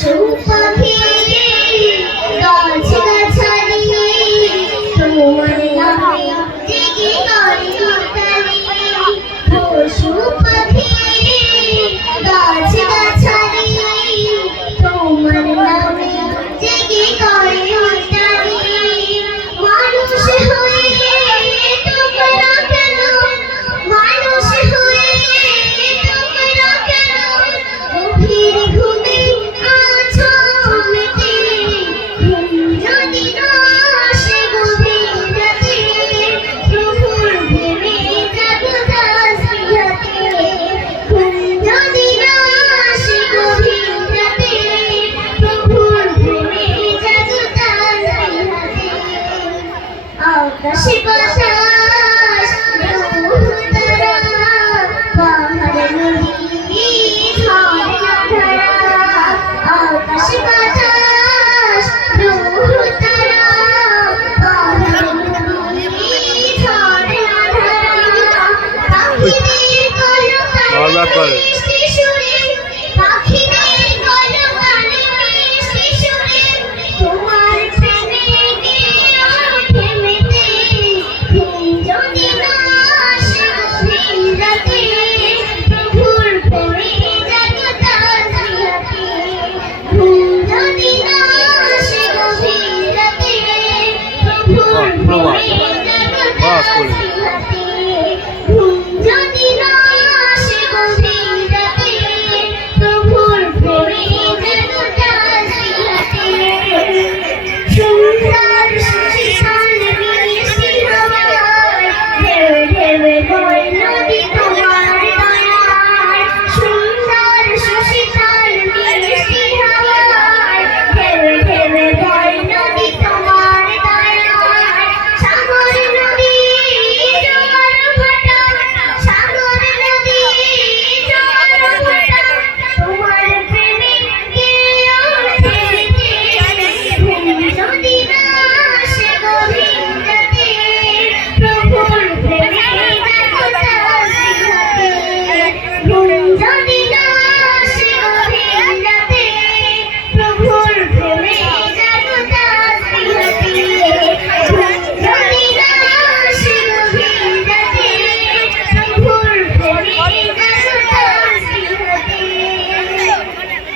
পশু পাখি গাছ-গাছালি তোমার নামে জেগে করে উতালি। পশু পাখি গাছ-গাছালি তোমার নামে জেগে করে উতালি। মানুষ হয়ে তোমরা কেন, মানুষ হয়ে তোমরা কেন গভীর ঘুমে আছো মেতে। ঘুম যদি না আসে গভীর রাতে, প্রভুর প্রেমে জাগো তাসবিহাতে। ঘুম যদি না আসে গভীর রাতে, প্রভুর প্রেমে জাগো তাসবিহাতে। আকাশে বাতাস রূহ তারা, পাহাড় নদী ঝর্ণা ধারা। আকাশে বাতাস রূহ তারা, পাহাড় নদী ঝর্ণা ধারা। পাখিদের কলতান